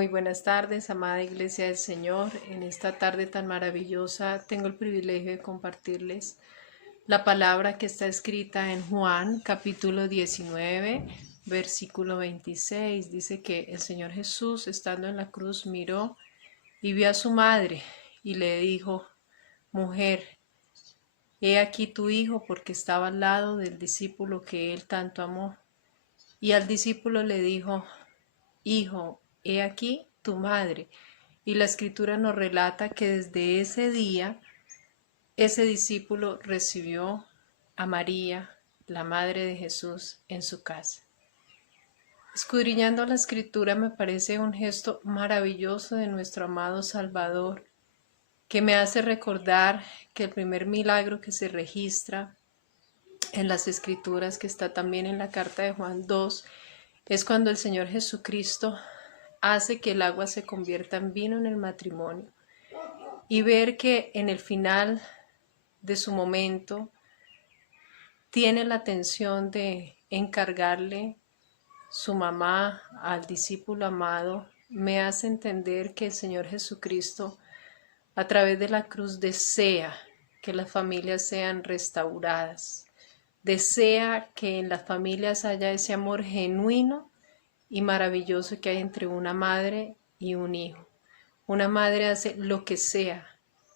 Muy buenas tardes, amada Iglesia del Señor. En esta tarde tan maravillosa tengo el privilegio de compartirles la palabra que está escrita en Juan, capítulo 19, versículo 26. Dice que el Señor Jesús, estando en la cruz, miró y vio a su madre y le dijo: Mujer, he aquí tu hijo, porque estaba al lado del discípulo que él tanto amó. Y al discípulo le dijo: Hijo, he aquí tu madre. Y la escritura nos relata que desde ese día ese discípulo recibió a María, la madre de Jesús, en su casa. Escudriñando la escritura me parece un gesto maravilloso de nuestro amado Salvador, que me hace recordar que el primer milagro que se registra en las escrituras, que está también en la carta de Juan 2, es cuando el Señor Jesucristo hace que el agua se convierta en vino en el matrimonio, y ver que en el final de su momento tiene la atención de encargarle su mamá al discípulo amado, me hace entender que el Señor Jesucristo a través de la cruz desea que las familias sean restauradas, desea que en las familias haya ese amor genuino y maravilloso que hay entre una madre y un hijo. Una madre hace lo que sea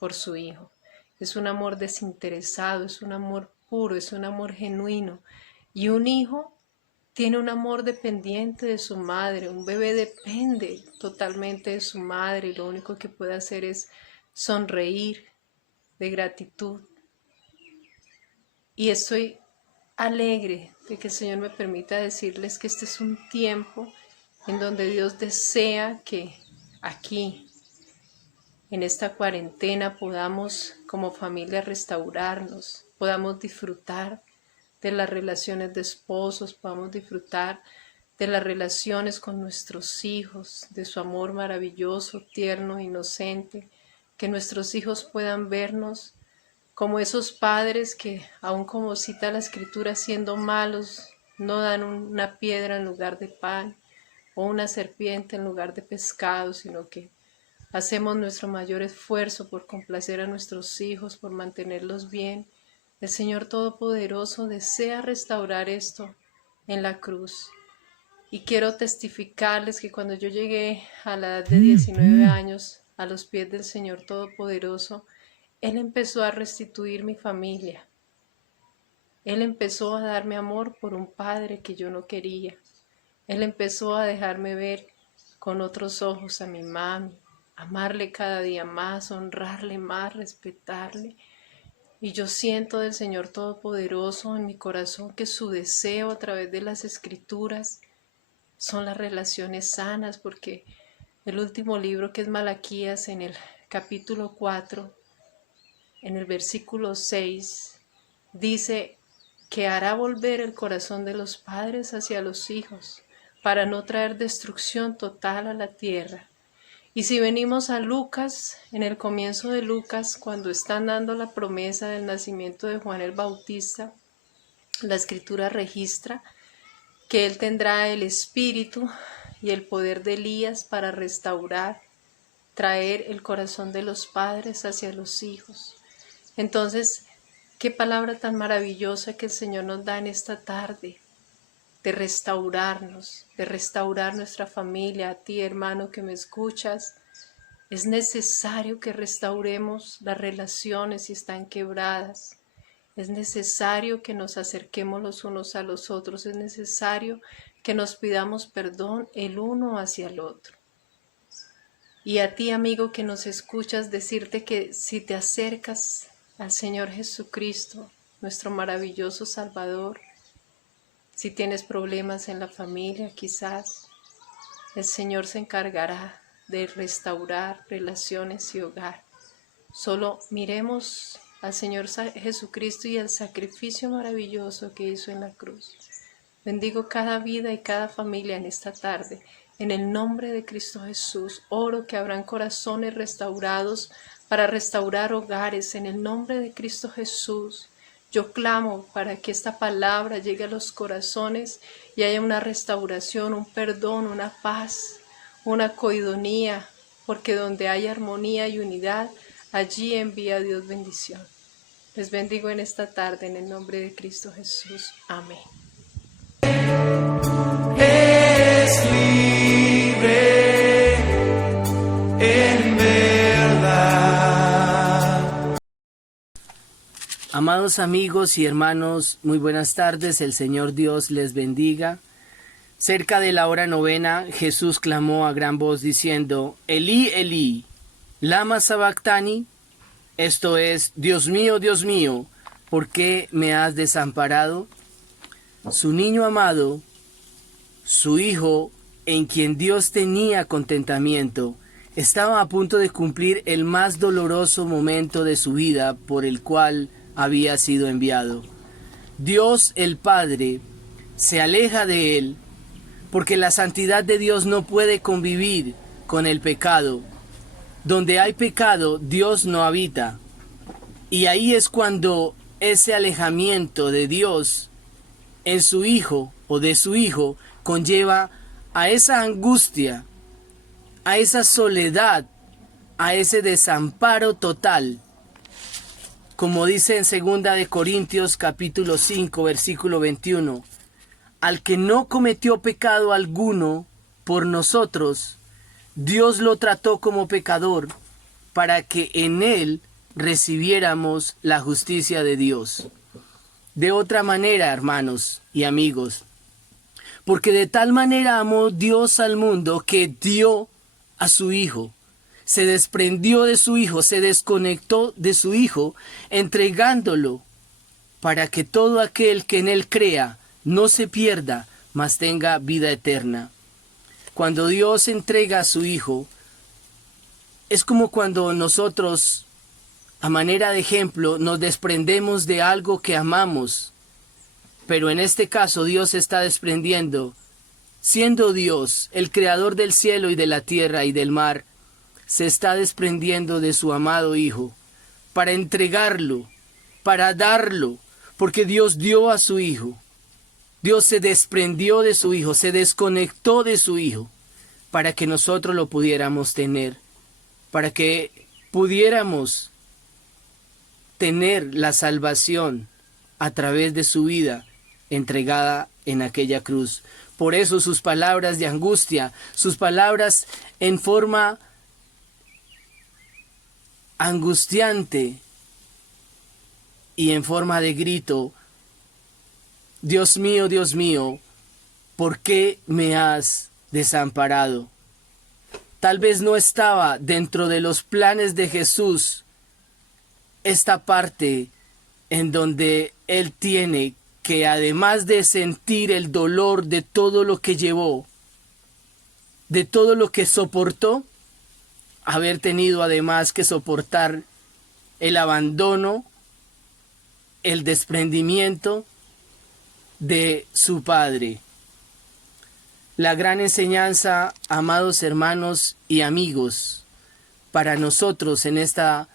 por su hijo. Es un amor desinteresado, es un amor puro, es un amor genuino. Y un hijo tiene un amor dependiente de su madre. Un bebé depende totalmente de su madre y lo único que puede hacer es sonreír de gratitud. Y estoy alegre de que el Señor me permita decirles que este es un tiempo en donde Dios desea que aquí, en esta cuarentena, podamos como familia restaurarnos, podamos disfrutar de las relaciones de esposos, podamos disfrutar de las relaciones con nuestros hijos, de su amor maravilloso, tierno, inocente, que nuestros hijos puedan vernos como esos padres que, aun como cita la Escritura, siendo malos, no dan una piedra en lugar de pan o una serpiente en lugar de pescado, sino que hacemos nuestro mayor esfuerzo por complacer a nuestros hijos, por mantenerlos bien. El Señor Todopoderoso desea restaurar esto en la cruz. Y quiero testificarles que cuando yo llegué a la edad de 19 años a los pies del Señor Todopoderoso, Él empezó a restituir mi familia. Él empezó a darme amor por un padre que yo no quería. Él empezó a dejarme ver con otros ojos a mi mami, amarle cada día más, honrarle más, respetarle. Y yo siento del Señor Todopoderoso en mi corazón que su deseo a través de las Escrituras son las relaciones sanas, porque el último libro, que es Malaquías, en el capítulo 4, en el versículo 6, dice que hará volver el corazón de los padres hacia los hijos, para no traer destrucción total a la tierra. Y si venimos a Lucas, en el comienzo de Lucas, cuando están dando la promesa del nacimiento de Juan el Bautista, la Escritura registra que él tendrá el espíritu y el poder de Elías para restaurar, traer el corazón de los padres hacia los hijos. Entonces, qué palabra tan maravillosa que el Señor nos da en esta tarde, de restaurarnos, de restaurar nuestra familia. A ti, hermano, que me escuchas, es necesario que restauremos las relaciones si están quebradas. Es necesario que nos acerquemos los unos a los otros. Es necesario que nos pidamos perdón el uno hacia el otro. Y a ti, amigo, que nos escuchas, decirte que si te acercas al Señor Jesucristo, nuestro maravilloso Salvador, si tienes problemas en la familia, quizás el Señor se encargará de restaurar relaciones y hogar. Solo miremos al Señor Jesucristo y al sacrificio maravilloso que hizo en la cruz. Bendigo cada vida y cada familia en esta tarde. En el nombre de Cristo Jesús, oro que habrán corazones restaurados para restaurar hogares. En el nombre de Cristo Jesús, yo clamo para que esta palabra llegue a los corazones y haya una restauración, un perdón, una paz, una coidonía, porque donde hay armonía y unidad, allí envía Dios bendición. Les bendigo en esta tarde en el nombre de Cristo Jesús. Amén. Es libre en verdad. Amados amigos y hermanos, muy buenas tardes, el Señor Dios les bendiga. Cerca de la hora novena, Jesús clamó a gran voz diciendo, Elí, Elí, lama sabactani, esto es, Dios mío, ¿por qué me has desamparado? Su niño amado, su hijo, en quien Dios tenía contentamiento, estaba a punto de cumplir el más doloroso momento de su vida por el cual había sido enviado. Dios el Padre se aleja de él porque la santidad de Dios no puede convivir con el pecado. Donde hay pecado, Dios no habita. Y ahí es cuando ese alejamiento de Dios en su Hijo o de su Hijo conlleva a esa angustia, a esa soledad, a ese desamparo total. Como dice en 2 de Corintios capítulo 5 versículo 21, al que no cometió pecado alguno por nosotros, Dios lo trató como pecador para que en él recibiéramos la justicia de Dios. De otra manera, hermanos y amigos, porque de tal manera amó Dios al mundo que dio a su Hijo, se desprendió de su Hijo, se desconectó de su Hijo, entregándolo para que todo aquel que en él crea no se pierda, mas tenga vida eterna. Cuando Dios entrega a su Hijo, es como cuando nosotros, a manera de ejemplo, nos desprendemos de algo que amamos. Pero en este caso Dios se está desprendiendo, siendo Dios, el creador del cielo y de la tierra y del mar, se está desprendiendo de su amado Hijo, para entregarlo, para darlo, porque Dios dio a su Hijo. Dios se desprendió de su Hijo, se desconectó de su Hijo, para que nosotros lo pudiéramos tener, para que pudiéramos tener la salvación a través de su vida entregada en aquella cruz. Por eso sus palabras de angustia, sus palabras en forma angustiante y en forma de grito, Dios mío, ¿por qué me has desamparado? Tal vez no estaba dentro de los planes de Jesús esta parte en donde Él tiene que, además de sentir el dolor de todo lo que llevó, de todo lo que soportó, haber tenido además que soportar el abandono, el desprendimiento de su Padre. La gran enseñanza, amados hermanos y amigos, para nosotros en esta,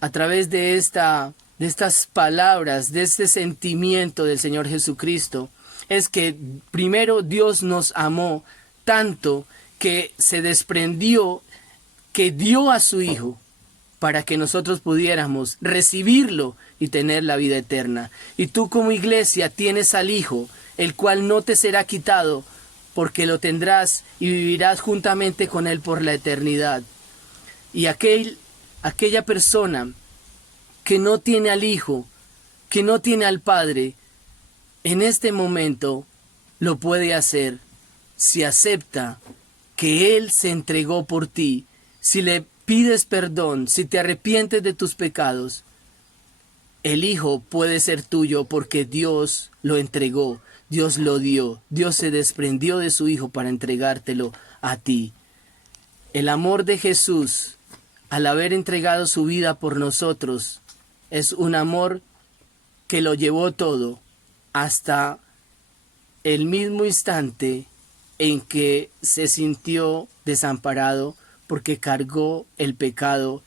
a través de estas palabras, de este sentimiento del Señor Jesucristo, es que primero Dios nos amó tanto que se desprendió, que dio a su Hijo para que nosotros pudiéramos recibirlo y tener la vida eterna. Y tú como iglesia tienes al Hijo, el cual no te será quitado, porque lo tendrás y vivirás juntamente con Él por la eternidad. Y aquella persona que no tiene al Hijo, que no tiene al Padre, en este momento lo puede hacer si acepta que Él se entregó por ti, si le pides perdón, si te arrepientes de tus pecados. El Hijo puede ser tuyo porque Dios lo entregó, Dios lo dio, Dios se desprendió de su Hijo para entregártelo a ti. El amor de Jesús, al haber entregado su vida por nosotros, es un amor que lo llevó todo hasta el mismo instante en que se sintió desamparado, porque cargó el pecado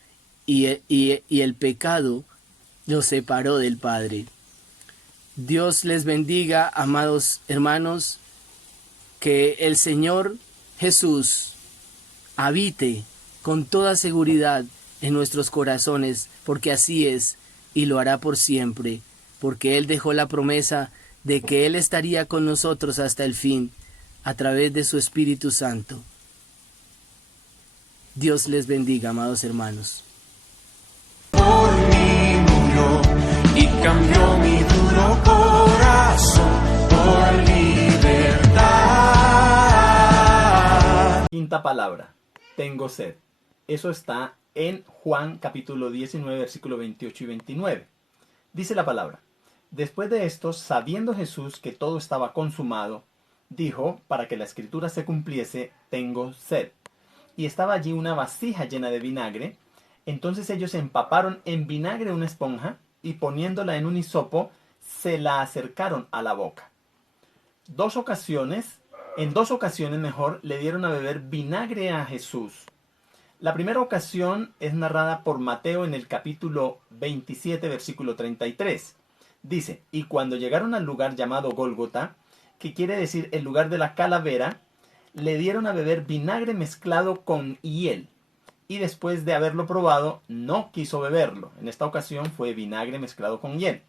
y el pecado lo separó del Padre. Dios les bendiga, amados hermanos, que el Señor Jesús habite con toda seguridad en nuestros corazones, porque así es, y lo hará por siempre, porque Él dejó la promesa de que Él estaría con nosotros hasta el fin, a través de su Espíritu Santo. Dios les bendiga, amados hermanos. Por mí murió y cambió mi duro corazón por libertad. Quinta palabra, tengo sed. Eso está en Juan capítulo 19, versículo 28 y 29. Dice la palabra: después de esto, sabiendo Jesús que todo estaba consumado, dijo, para que la escritura se cumpliese, tengo sed. Y estaba allí una vasija llena de vinagre. Entonces ellos empaparon en vinagre una esponja y poniéndola en un hisopo, se la acercaron a la boca. En dos ocasiones, le dieron a beber vinagre a Jesús. La primera ocasión es narrada por Mateo en el capítulo 27, versículo 33. Dice, y cuando llegaron al lugar llamado Gólgota, que quiere decir el lugar de la calavera, le dieron a beber vinagre mezclado con hiel. Y después de haberlo probado, no quiso beberlo. En esta ocasión fue vinagre mezclado con hiel.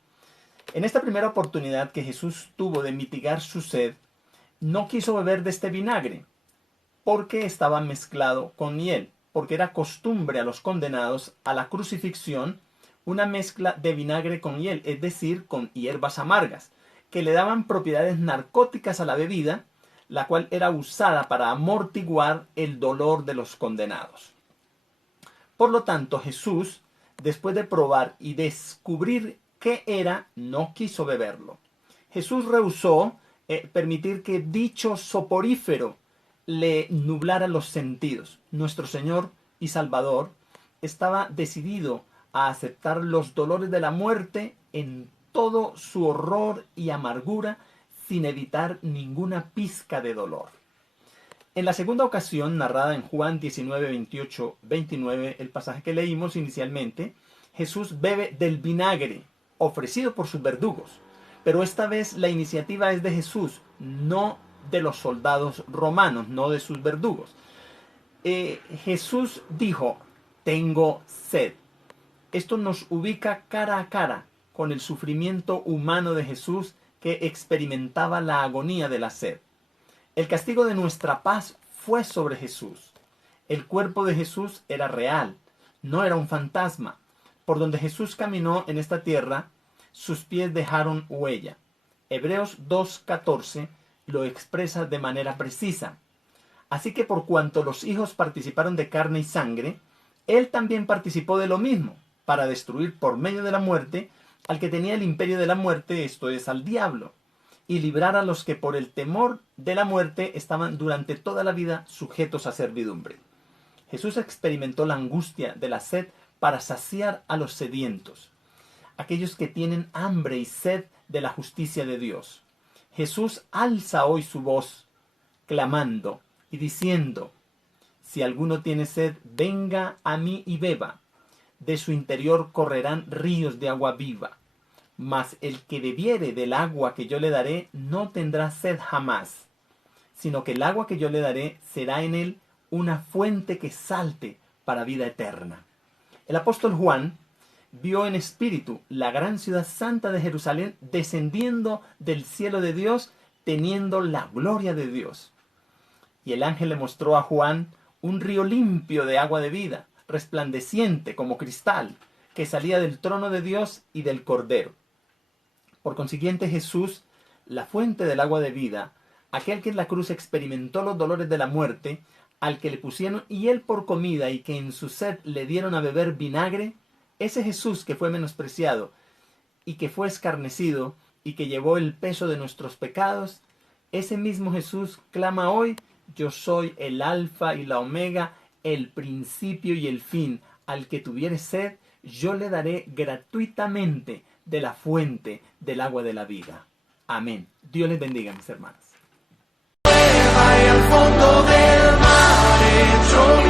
En esta primera oportunidad que Jesús tuvo de mitigar su sed, no quiso beber de este vinagre, porque estaba mezclado con hiel, porque era costumbre a los condenados a la crucifixión una mezcla de vinagre con hiel, es decir, con hierbas amargas, que le daban propiedades narcóticas a la bebida, la cual era usada para amortiguar el dolor de los condenados. Por lo tanto, Jesús, después de probar y descubrir qué era, no quiso beberlo. Jesús rehusó permitir que dicho soporífero le nublara los sentidos. Nuestro Señor y Salvador estaba decidido a aceptar los dolores de la muerte en todo su horror y amargura, sin evitar ninguna pizca de dolor. En la segunda ocasión, narrada en Juan 19, 28, 29, el pasaje que leímos inicialmente, Jesús bebe del vinagre ofrecido por sus verdugos. Pero esta vez la iniciativa es de Jesús, no de los soldados romanos, no de sus verdugos. Jesús dijo, tengo sed. Esto nos ubica cara a cara con el sufrimiento humano de Jesús, que experimentaba la agonía de la sed. El castigo de nuestra paz fue sobre Jesús. El cuerpo de Jesús era real, no era un fantasma. Por donde Jesús caminó en esta tierra, sus pies dejaron huella. Hebreos 2:14 lo expresa de manera precisa. Así que por cuanto los hijos participaron de carne y sangre, Él también participó de lo mismo, para destruir por medio de la muerte al que tenía el imperio de la muerte, esto es, al diablo, y librar a los que por el temor de la muerte estaban durante toda la vida sujetos a servidumbre. Jesús experimentó la angustia de la sed para saciar a los sedientos, aquellos que tienen hambre y sed de la justicia de Dios. Jesús alza hoy su voz, clamando y diciendo, si alguno tiene sed, venga a mí y beba. De su interior correrán ríos de agua viva. Mas el que bebiere del agua que yo le daré no tendrá sed jamás, sino que el agua que yo le daré será en él una fuente que salte para vida eterna. El apóstol Juan vio en espíritu la gran ciudad santa de Jerusalén descendiendo del cielo de Dios, teniendo la gloria de Dios. Y el ángel le mostró a Juan un río limpio de agua de vida, resplandeciente como cristal, que salía del trono de Dios y del Cordero. Por consiguiente, Jesús, la fuente del agua de vida, aquel que en la cruz experimentó los dolores de la muerte, al que le pusieron hiel por comida y que en su sed le dieron a beber vinagre, ese Jesús que fue menospreciado y que fue escarnecido y que llevó el peso de nuestros pecados, ese mismo Jesús clama hoy, yo soy el alfa y la omega, el principio y el fin. Al que tuviere sed, yo le daré gratuitamente de la fuente del agua de la vida. Amén. Dios les bendiga, mis hermanos. Al fondo del mar, hecho